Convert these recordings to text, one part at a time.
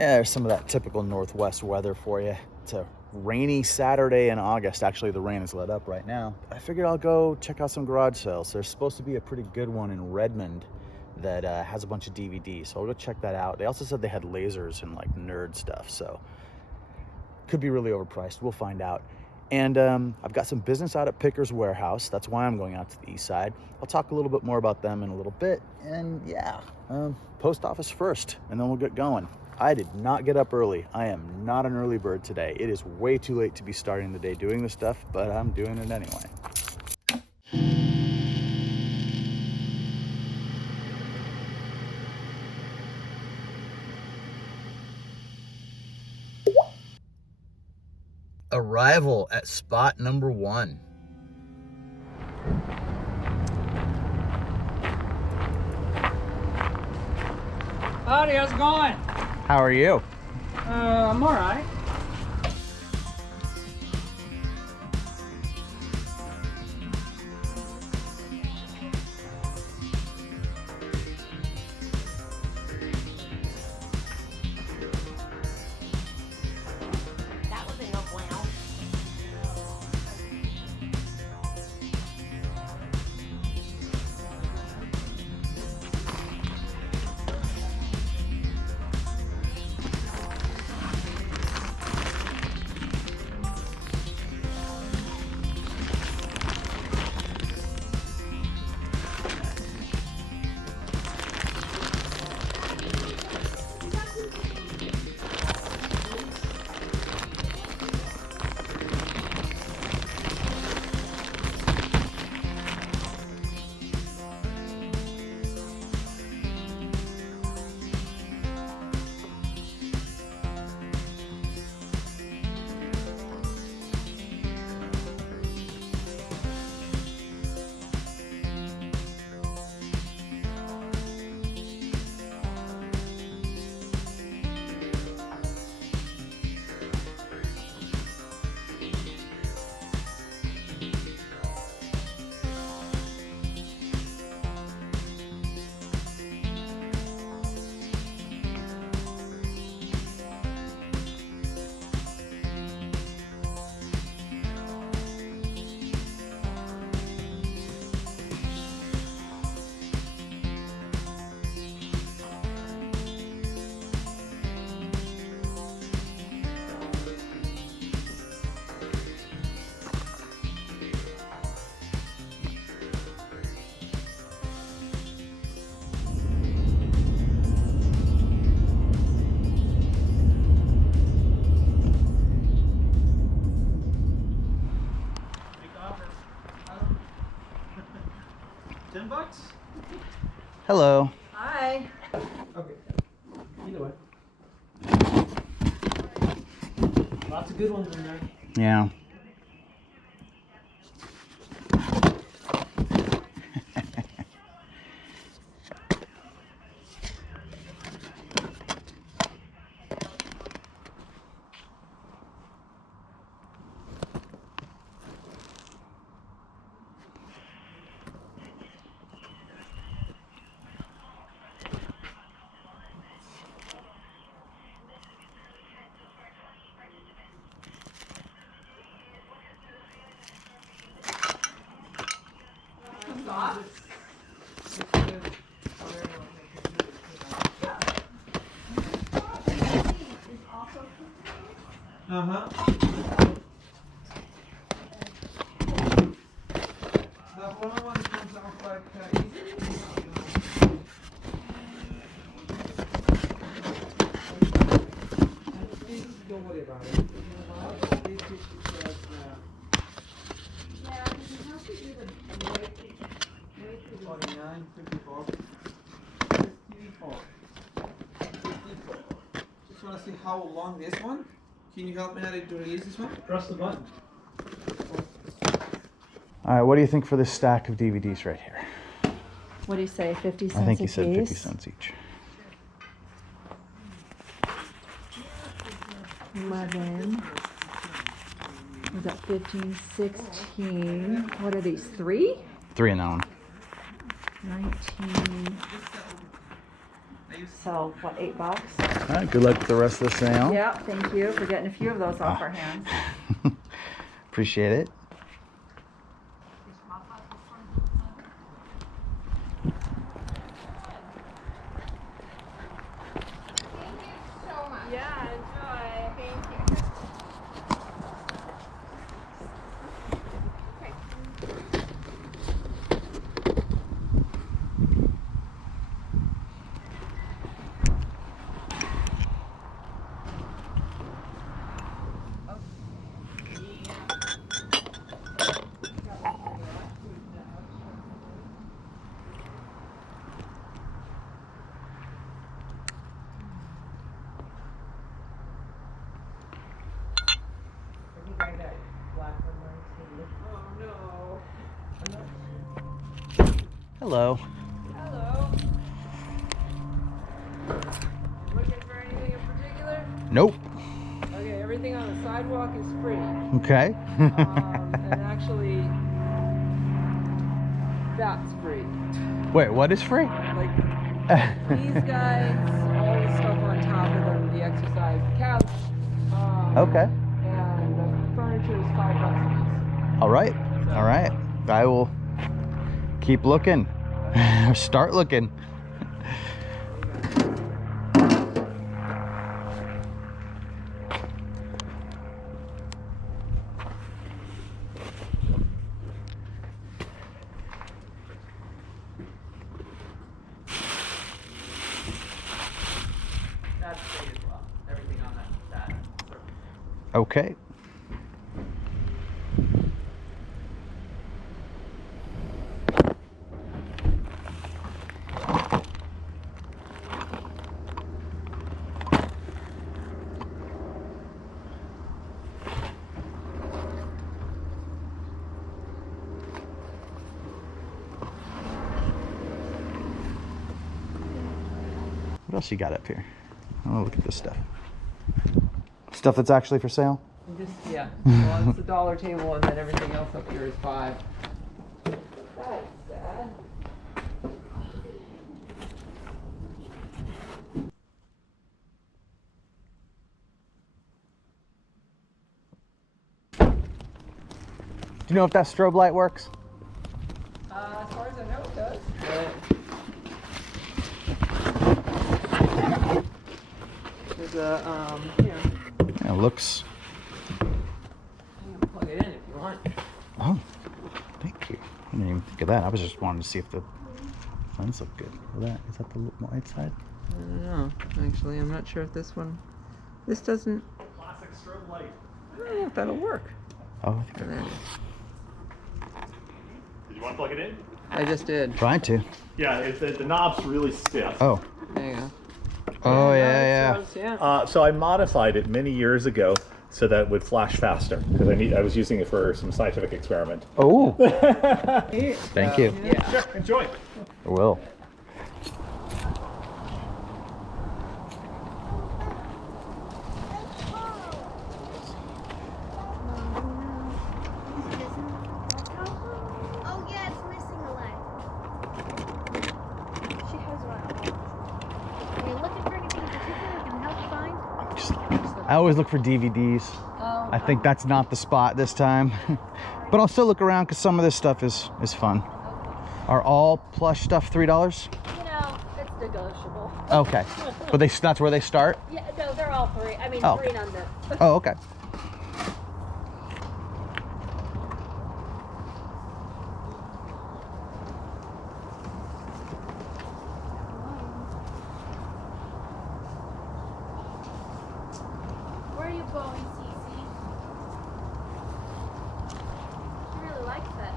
Yeah, there's some of that typical Northwest weather for you. It's a rainy Saturday in August. Actually, the rain is let up right now. I figured I'll go check out some garage sales. There's supposed to be a pretty good one in Redmond that has a bunch of DVDs, so I'll go check that out. They also said they had lasers and like nerd stuff, so could be really overpriced. We'll find out. And I've got some business out at Picker's Warehouse. That's why I'm going out to the east side. I'll talk a little bit more about them in a little bit. And yeah, post office first, and then we'll get going. I did not get up early. I am not an early bird today. It is way too late to be starting the day doing this stuff, but I'm doing it anyway. Arrival at spot number 1. Howdy, how's it going? How are you? I'm all right. $10? Hello. Hi. Okay. Either way. Lots of good ones in there. Yeah. Uh-huh. That one comes out like don't worry about it. Yeah, because you have to do the weight. 49, 54, 54, 54. Just want to see how long this one. Can you help me how to release this one? Press the button. All right, what do you think for this stack of DVDs right here? What do you say, 50 cents I think a you said 50 piece? cents each. 11. We got 15, 16. What are these, 3? 3 in that one. 19. So, what, $8? All right, good luck with the rest of the sale. Yeah, thank you for getting a few of those off our hands. Appreciate it. Yeah, enjoy. Thank you. Hello. Hello. Looking for anything in particular? Nope. Okay, everything on the sidewalk is free. Okay. And actually, that's free. Wait, what is free? Like these guys, all the stuff on top of them, the exercise couch. Okay. And the furniture is $5 a piece. All right. All right. I will keep looking. Start looking. That's free as well. Everything on that. Okay. What else you got up here? Oh, look at this stuff. Stuff that's actually for sale? Just, yeah. Well, it's the dollar table, and then everything else up here is $5. That's sad. Do you know if that strobe light works? As far as I know, it does. There's a, here. Yeah, it looks. You can plug it in if you want. Oh, thank you. I didn't even think of that. I was just wanting to see if the lens look good. Is that the white side? I don't know. Actually, I'm not sure if this one. This doesn't. Classic strobe light. I don't know if that'll work. Oh, I think There it is. Did you want to plug it in? I just did. trying to. Yeah, the knob's really stiff. Oh. There you go. Oh yeah, Yeah. So I modified it many years ago so that it would flash faster because I was using it for some scientific experiment. Oh. Thank you. Yeah. Sure, enjoy. I will. Oh yeah, it's missing a leg. She has one. Are you looking for anything in particular we can help find? I always look for DVDs. Oh. I think that's not the spot this time. But I'll still look around because some of this stuff is fun. Are all plush stuff $3? You know, it's negotiable. Okay. But that's where they start? Yeah, no, they're all free. I mean, Oh. free and under. Oh, okay. Where are you going, Cece? She really likes that.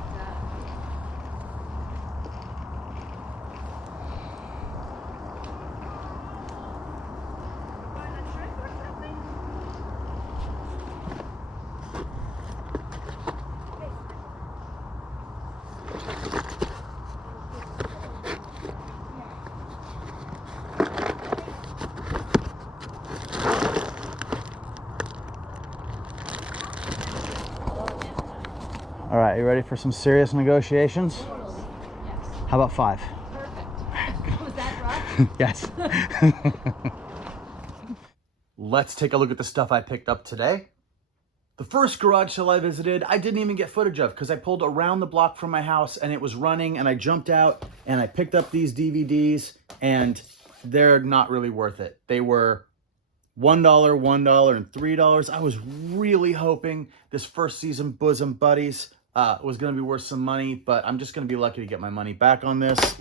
Find a trip or something? All right, you ready for some serious negotiations? Yes. How about 5? Perfect. Was that rough? Yes. Let's take a look at the stuff I picked up today. The first garage sale I visited, I didn't even get footage of because I pulled around the block from my house and it was running, and I jumped out and I picked up these DVDs, and they're not really worth it. They were $1, $1, and $3. I was really hoping this first season Bosom Buddies was going to be worth some money, but I'm just going to be lucky to get my money back on this.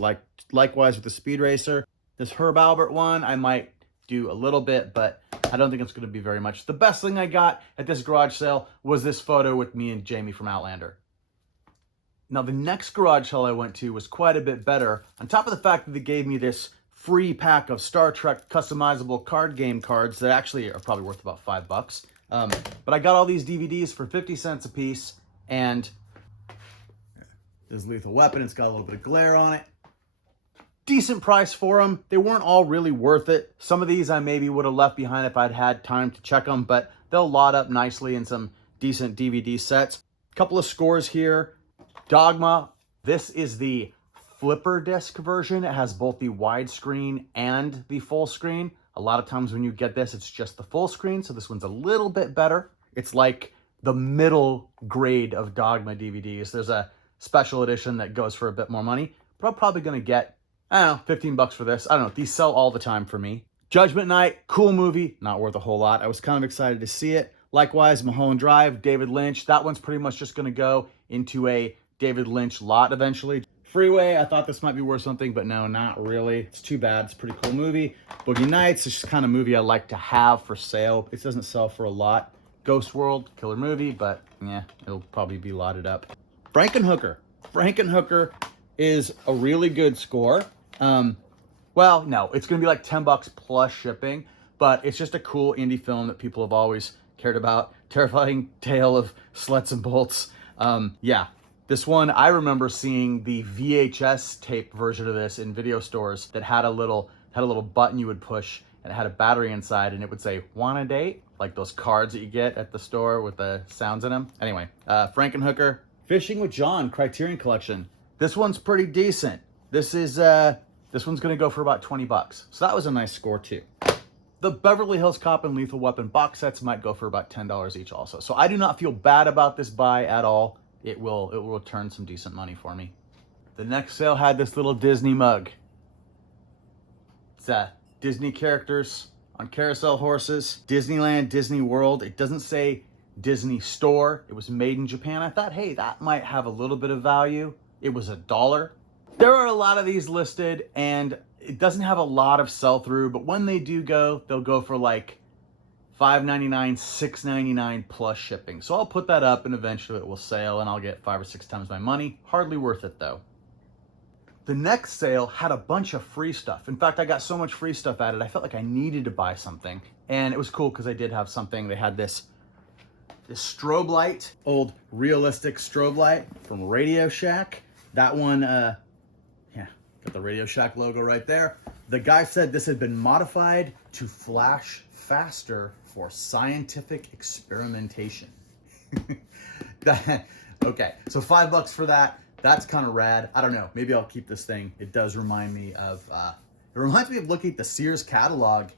Likewise with the Speed Racer. This Herb Albert one, I might do a little bit, but I don't think it's going to be very much. The best thing I got at this garage sale was this photo with me and Jamie from Outlander. Now, the next garage sale I went to was quite a bit better. On top of the fact that they gave me this free pack of Star Trek customizable card game cards that actually are probably worth about $5. But I got all these DVDs for 50 cents a piece, and there's Lethal Weapon. It's got a little bit of glare on it. Decent price for them. They weren't all really worth it. Some of these I maybe would have left behind if I'd had time to check them, but they'll lot up nicely in some decent DVD sets. Couple of scores here. Dogma. This is the flipper disc version. It has both the widescreen and the full screen. A lot of times when you get this, it's just the full screen, so this one's a little bit better. It's like the middle grade of Dogma DVDs. There's a special edition that goes for a bit more money, but I'm probably going to get, I don't know, $15 for this. I don't know. These sell all the time for me. Judgment Night, cool movie, not worth a whole lot. I was kind of excited to see it. Likewise, Mulholland Drive, David Lynch. That one's pretty much just going to go into a David Lynch lot eventually. Freeway, I thought this might be worth something, but no, not really. It's too bad. It's a pretty cool movie. Boogie Nights, it's just kind of movie I like to have for sale. It doesn't sell for a lot. Ghost World, killer movie, but yeah, it'll probably be lotted up. Frankenhooker. Frankenhooker is a really good score. Well, no, it's going to be like $10 plus shipping, but it's just a cool indie film that people have always cared about. Terrifying tale of sluts and bolts. Yeah. This one, I remember seeing the VHS tape version of this in video stores that had a little button you would push, and it had a battery inside, and it would say, "Want a date?" Like those cards that you get at the store with the sounds in them. Anyway, Frankenhooker. Fishing with John, Criterion Collection. This one's pretty decent. This one's going to go for about $20. So that was a nice score too. The Beverly Hills Cop and Lethal Weapon box sets might go for about $10 each also. So I do not feel bad about this buy at all. It will return some decent money for me. The next sale had this little Disney mug. It's Disney characters on carousel horses. Disneyland, Disney World. It doesn't say Disney Store. It was made in Japan. I thought, hey, that might have a little bit of value. It was $1. There are a lot of these listed, and it doesn't have a lot of sell-through, but when they do go, they'll go for like $5.99, $6.99 plus shipping. So I'll put that up and eventually it will sell and I'll get 5 or 6 times my money. Hardly worth it though. The next sale had a bunch of free stuff. In fact, I got so much free stuff at it, I felt like I needed to buy something. And it was cool because I did have something. They had this strobe light, old realistic strobe light from Radio Shack. That one, yeah, got the Radio Shack logo right there. The guy said this had been modified to flash faster for scientific experimentation. Okay, so $5 for that. That's kind of rad. I don't know. Maybe I'll keep this thing. It does remind me of, it reminds me of looking at the Sears catalog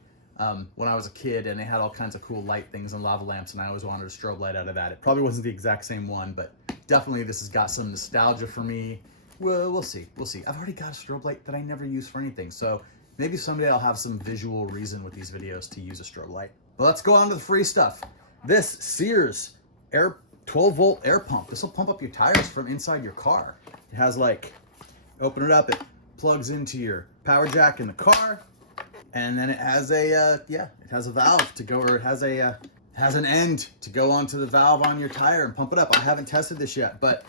when I was a kid, and they had all kinds of cool light things and lava lamps, and I always wanted a strobe light out of that. It probably wasn't the exact same one, but definitely this has got some nostalgia for me. Well, we'll see. We'll see. I've already got a strobe light that I never use for anything, so maybe someday I'll have some visual reason with these videos to use a strobe light. But let's go on to the free stuff. This Sears 12-volt air pump. This will pump up your tires from inside your car. It has like, open it up, it plugs into your power jack in the car, and then it has a, yeah, it has a valve to go, or it has an end to go onto the valve on your tire and pump it up. I haven't tested this yet, but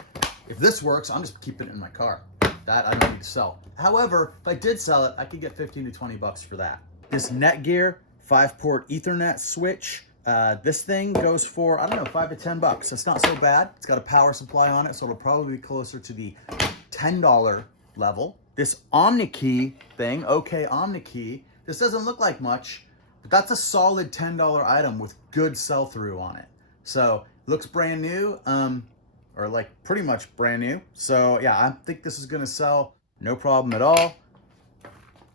if this works, I'm just keeping it in my car. That I don't need to sell. However, if I did sell it, I could get 15 to 20 bucks for that. This Netgear 5-port Ethernet switch. This thing goes for, I don't know, 5 to 10 bucks. It's not so bad. It's got a power supply on it, so it'll probably be closer to the $10 level. This OmniKey thing, OK OmniKey, this doesn't look like much, but that's a solid $10 item with good sell-through on it. So, looks brand new. Or like pretty much brand new. So yeah, I think this is gonna sell no problem at all.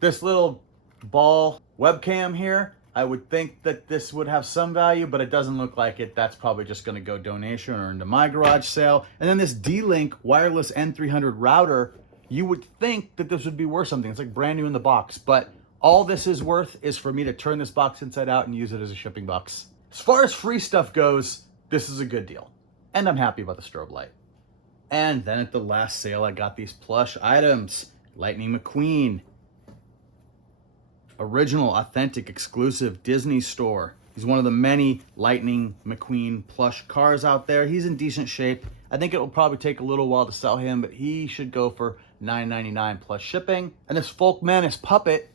This little ball webcam here, I would think that this would have some value, but it doesn't look like it. That's probably just gonna go donation or into my garage sale. And then this D-Link wireless N300 router, you would think that this would be worth something. It's like brand new in the box, but all this is worth is for me to turn this box inside out and use it as a shipping box. As far as free stuff goes, this is a good deal. And I'm happy about the strobe light. And then at the last sale, I got these plush items. Lightning McQueen. Original, authentic, exclusive Disney store. He's one of the many Lightning McQueen plush cars out there. He's in decent shape. I think it will probably take a little while to sell him, but he should go for $9.99 plus shipping. And this Folk Manus puppet,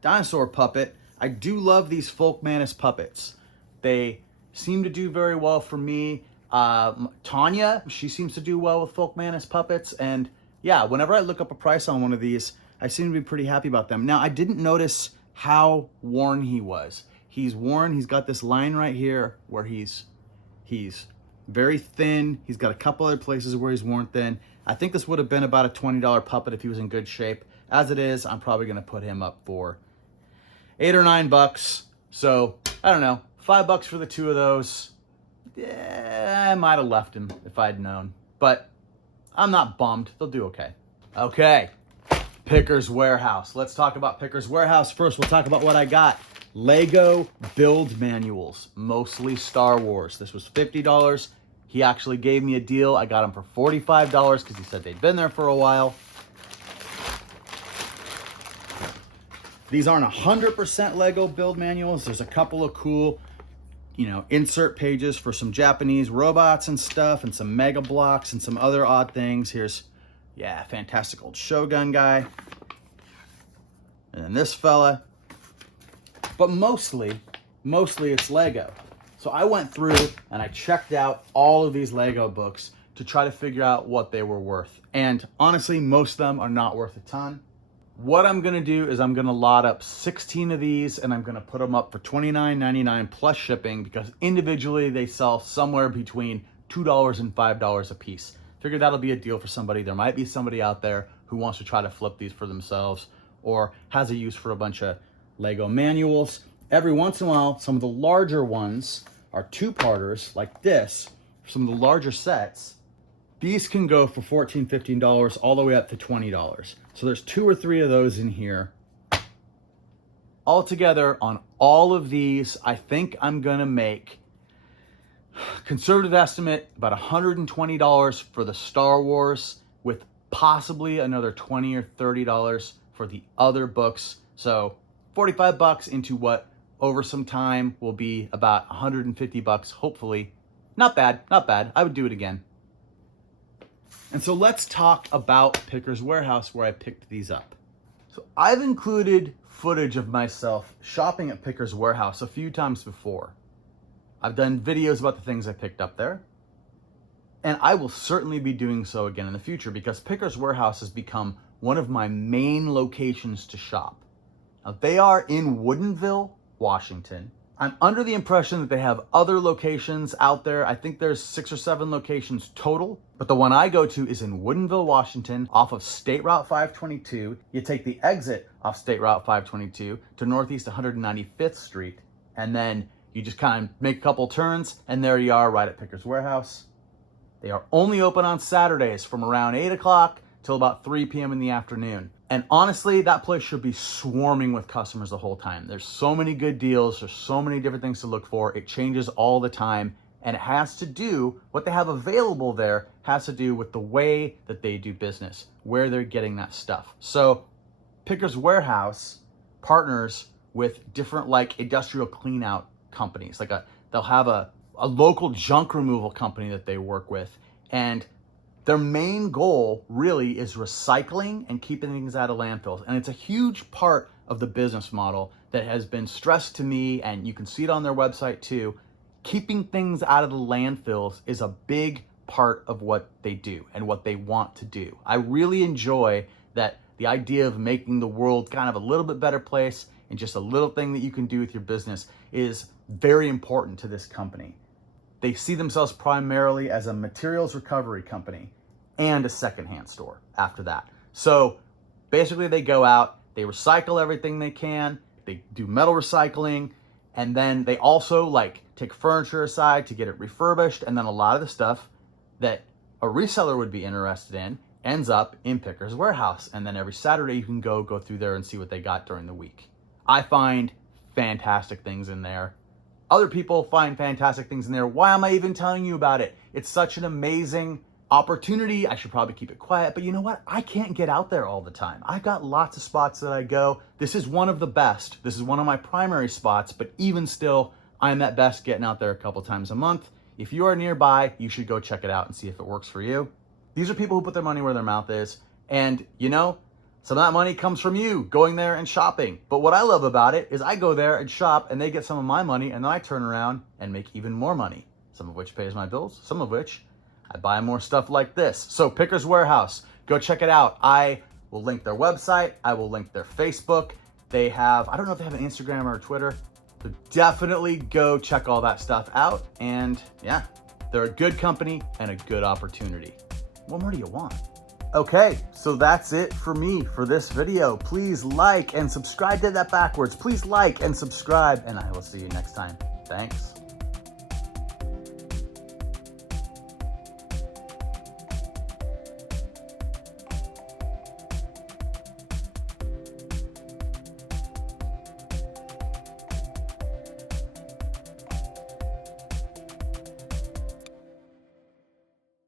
dinosaur puppet, I do love these Folk Manus puppets. They seem to do very well for me. Tanya, she seems to do well with Folk Manus puppets. And yeah, whenever I look up a price on one of these, I seem to be pretty happy about them. Now, I didn't notice how worn he was. He's worn, he's got this line right here where he's very thin. He's got a couple other places where he's worn thin. I think this would have been about a $20 puppet if he was in good shape. As it is, I'm probably gonna put him up for $8 or $9. So, I don't know, $5 for the two of those. Yeah, I might have left him if I'd known, but I'm not bummed. They'll do okay. Okay, Pickers Warehouse. Let's talk about Pickers Warehouse. First, we'll talk about what I got. Lego build manuals, mostly Star Wars. This was $50. He actually gave me a deal. I got them for $45 because he said they'd been there for a while. These aren't 100% Lego build manuals. There's a couple of cool, you know, insert pages for some Japanese robots and stuff, and some Mega Blocks and some other odd things. Here's, yeah, fantastic old Shogun guy. And then this fella. But mostly it's Lego. So I went through and I checked out all of these Lego books to try to figure out what they were worth. And honestly, most of them are not worth a ton. What I'm gonna do is I'm gonna lot up 16 of these and I'm gonna put them up for $29.99 plus shipping, because individually they sell somewhere between $2 and $5 a piece. Figure that'll be a deal for somebody. There might be somebody out there who wants to try to flip these for themselves or has a use for a bunch of Lego manuals. Every once in a while, some of the larger ones are two-parters like this. Some of the larger sets, these can go for $14, $15 all the way up to $20. So there's 2 or 3 of those in here. Altogether, on all of these, I think I'm gonna make, conservative estimate, about $120 for the Star Wars, with possibly another $20 or $30 for the other books. So $45 into what over some time will be about $150, hopefully. Not bad, not bad. I would do it again. And so let's talk about Pickers Warehouse, where I picked these up. So I've included footage of myself shopping at Pickers Warehouse a few times before. I've done videos about the things I picked up there. And I will certainly be doing so again in the future, because Pickers Warehouse has become one of my main locations to shop. Now, they are in Woodinville, Washington. I'm under the impression that they have other locations out there. I think there's 6 or 7 locations total, but the one I go to is in Woodinville, Washington, off of State Route 522. You take the exit off State Route 522 to Northeast 195th Street, and then you just kind of make a couple turns, and there you are right at Pickers Warehouse. They are only open on Saturdays from around 8 o'clock till about 3 p.m. in the afternoon. And honestly, that place should be swarming with customers the whole time. There's so many good deals. There's so many different things to look for. It changes all the time. And it has to do, what they have available there has to do with the way that they do business, where they're getting that stuff. So Pickers Warehouse partners with different like industrial clean out companies. Like they'll have a local junk removal company that they work with. And their main goal really is recycling and keeping things out of landfills. And it's a huge part of the business model that has been stressed to me, and you can see it on their website too. Keeping things out of the landfills is a big part of what they do and what they want to do. I really enjoy that the idea of making the world kind of a little bit better place, and just a little thing that you can do with your business is very important to this company. They see themselves primarily as a materials recovery company and a secondhand store after that. So basically they go out, They recycle everything they can. They do metal recycling. And then they also like take furniture aside to get it refurbished. And then a lot of the stuff that a reseller would be interested in ends up in Picker's warehouse. And then every Saturday you can go through there and see what they got during the week. I find fantastic things in there. Other people find fantastic things in there. Why am I even telling you about it? It's such an amazing opportunity. I should probably keep it quiet, but you know what? I can't get out there all the time. I've got lots of spots that I go. This is one of the best. This is one of my primary spots, but even still, I'm at best getting out there a couple times a month. If you are nearby, you should go check it out and see if it works for you. These are people who put their money where their mouth is. And you know, some of that money comes from you going there and shopping. But what I love about it is I go there and shop and they get some of my money and then I turn around and make even more money. Some of which pays my bills, some of which I buy more stuff like this. So Picker's Warehouse, go check it out. I will link their website. I will link their Facebook. They have, I don't know if they have an Instagram or a Twitter, but definitely go check all that stuff out. And yeah, they're a good company and a good opportunity. What more do you want? Okay, so that's it for me for this video. Please like and subscribe. Did that backwards. Please like and subscribe, and I will see you next time. Thanks.